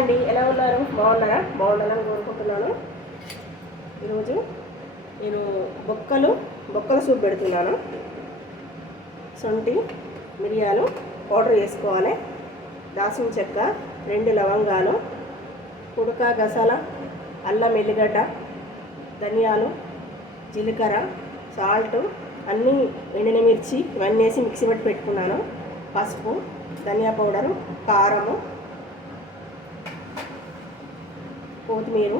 అండి ఎలా ఉన్నారు? బాగున్నారా? బాగుండాలని కోరుకుంటున్నాను. ఈరోజు నేను బొక్కలు బొక్కల సూప్ పెడుతున్నాను. సొంటి మిరియాలు పౌడర్ వేసుకోవాలి దాసిన చెక్క రెండు లవంగాలు కుడక గసాల అల్లం ఎల్లిగడ్డ ధనియాలు జీలకర్ర సాల్ట్ అన్నీ ఎండిన మిర్చి ఇవన్నీ వేసి మిక్సీ పట్టి పెట్టుకున్నాను. పసుపు ధనియా పౌడరు కారము కొత్తిమీర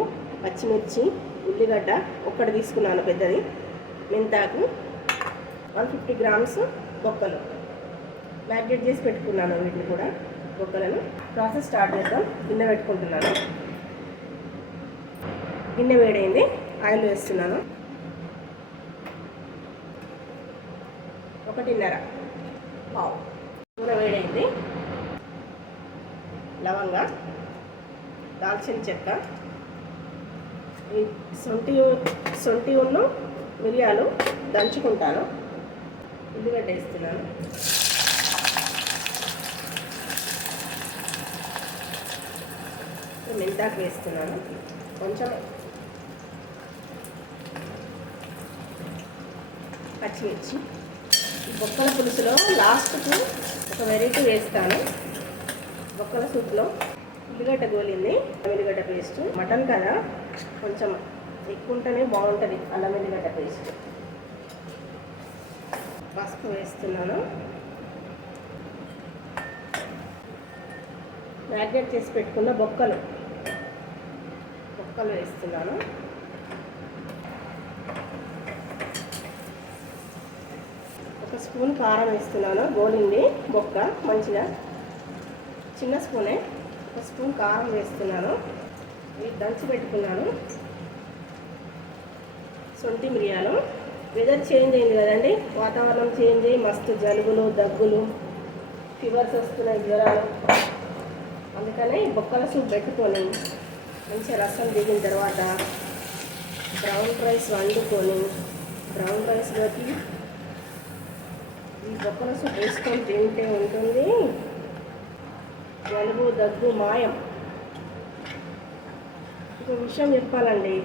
పచ్చిమిర్చి ఉల్లిగడ్డ ఒక్కటి తీసుకున్నాను పెద్దది. మెంతాకు వన్ ఫిఫ్టీ గ్రామ్స్ బొక్కలు. మ్యాగ్నేట్ చేసి పెట్టుకున్నాను వీటిని కూడా బొక్కలను. ప్రాసెస్ స్టార్ట్ చేద్దాం. గిన్నె పెట్టుకుంటున్నాను. గిన్నె వేడైంది. ఆయిల్ వేస్తున్నాను. ఒకటిన్నర. పావు. నూనె వేడైంది. లవంగా దాల్చిన చెక్క సొంటి సొంటి ఉన్న మిరియాలు దంచుకుంటాను. ఉల్లిగడ్డ వేస్తున్నాను. మెంతాకు వేస్తున్నాను. కొంచెం పచ్చిమిర్చి. ఈ బొక్కల పులుసులో లాస్ట్కు ఒక వెరైటీ వేస్తాను. బొక్కల సూప్లో ఉల్లిగడ్డ గోలింది. ఉల్లిగడ్డ పేస్ట్ మటన్ కదా కొంచెం ఎక్కువ ఉంటేనే బాగుంటుంది అల్లం ఎల్లిగడ్డ పేస్ట్. పసుపు వేస్తున్నాను. మ్యాగ్నేట్ చేసి పెట్టుకున్న బొక్కలు. బొక్కలు వేస్తున్నాను. ఒక స్పూన్ కారం వేస్తున్నాను గోలింది బొక్క మంచిగా. చిన్న స్పూనే ఒక స్పూన్ కారం వేస్తున్నాను. దంచి పెట్టుకున్నాను. సొంటి మిరియాలు. వెదర్ చేంజ్ అయింది కదండి. వాతావరణం చేంజ్ అయ్యి మస్తు జలుబులు దగ్గులు ఫీవర్స్ వస్తున్నాయి జ్వరాలు. అందుకనే బొక్కల సూప్ పెట్టుకొని మంచిగా రసం దిగిన తర్వాత బ్రౌన్ రైస్ వండుకొని బ్రౌన్ రైస్లోకి ఈ బొక్కల సూప్ వేసుకొని తింటే ఉంటుంది. జలుబు దగ్గు మాయం. ఒక విషయం చెప్పాలండి.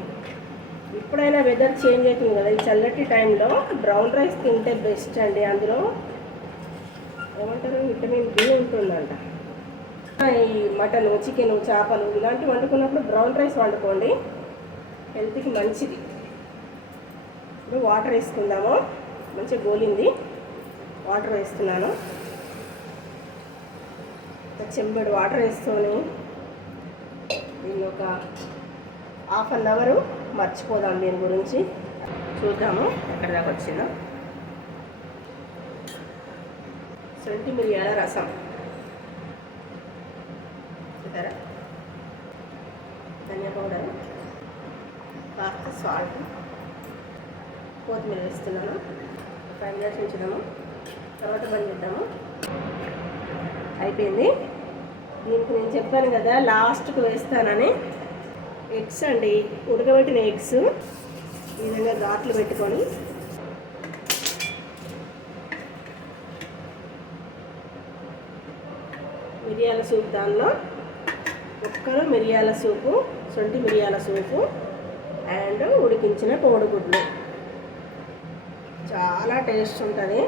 ఇప్పుడైనా వెదర్ చేంజ్ అవుతుంది కదా ఈ చల్లటి టైంలో బ్రౌన్ రైస్ తింటే బెస్ట్ అండి. అందులో ఏమంటారు? విటమిన్ బి ఉంటుందంట. ఈ మటన్ చికెన్ చేపలు ఇలాంటివి వండుకున్నప్పుడు బ్రౌన్ రైస్ వండుకోండి. హెల్త్కి మంచిది. ఇప్పుడు వాటర్ వేసుకుందాము. మంచిగా గోలింది. వాటర్ వేస్తున్నాను. ఒక వాటర్ వేసుకొని దీన్ని ఒక హాఫ్ అన్ అవర్ మర్చిపోదాం దీని గురించి. చూద్దాము ఎక్కడి దాకా వచ్చిందో. సొంటి మిరియాల రసం? చూసారా? ధనియా పౌడర్ కాస్త సాల్ట్ కొత్తిమీర వేస్తున్నాను. ఫైవ్ మినిట్స్ ఉంచుదాము తర్వాత బంద్ చేద్దాము. అయిపోయింది. దీనికి నేను చెప్పాను కదా లాస్ట్కి వేస్తానని. ఎగ్స్ అండి. ఉడకబెట్టిన ఎగ్స్ ఈ విధంగా ఘాట్లు పెట్టుకొని. మిరియాల సూప్ దానిలో ఒక్కరు మిరియాల సూపు సొంటి మిరియాల సూపు అండ్ ఉడికించిన కోడిగుడ్లు. చాలా టేస్ట్ ఉంటుంది.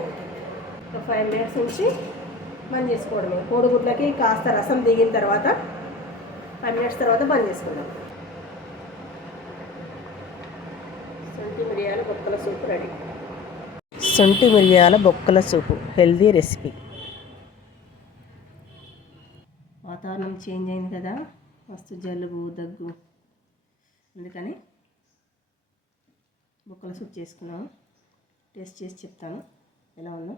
ఒక ఫైవ్ మినిట్స్ నుంచి బంద్ చేసుకోవడమే. కోడిగుడ్లకి కాస్త రసం దిగిన తర్వాత ఫైవ్ మినిట్స్ తర్వాత బంద్ చేసుకుందాం సొంటి మిరియాల బొక్కల సూప్ రెడీ. సొంటి మిరియాల బొక్కల సూపు హెల్దీ రెసిపీ. వాతావరణం చేంజ్ అయింది కదా మస్తు జలుబు దగ్గు. అందుకని బొక్కల సూప్ చేసుకున్నాము టేస్ట్ చేసి చెప్తాను. ఎలా ఉందో.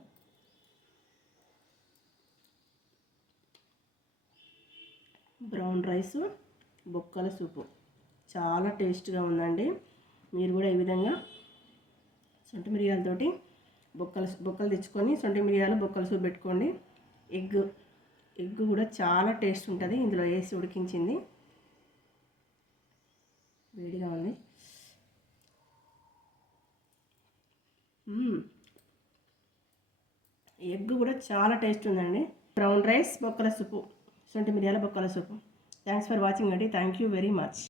బ్రౌన్ రైస్ బొక్కల సూపు. చాలా టేస్ట్గా ఉందండి. మీరు కూడా ఈ విధంగా సొంటి మిరియాలతోటి బొక్కలు బొక్కలు తెచ్చుకొని సొంటి మిరియాలు బొక్కలు సూప్ పెట్టుకోండి. ఎగ్ ఎగ్ కూడా చాలా టేస్ట్ ఉంటుంది. ఇందులో వేసి ఉడికించింది. వేడిగా ఉంది ఎగ్ కూడా చాలా టేస్ట్ ఉందండి. బ్రౌన్ రైస్ బొక్కల సూపు సొంటి మిరియాల బొక్కల సూపు. థ్యాంక్స్ ఫర్ వాచింగ్ అండి. Thank you very much.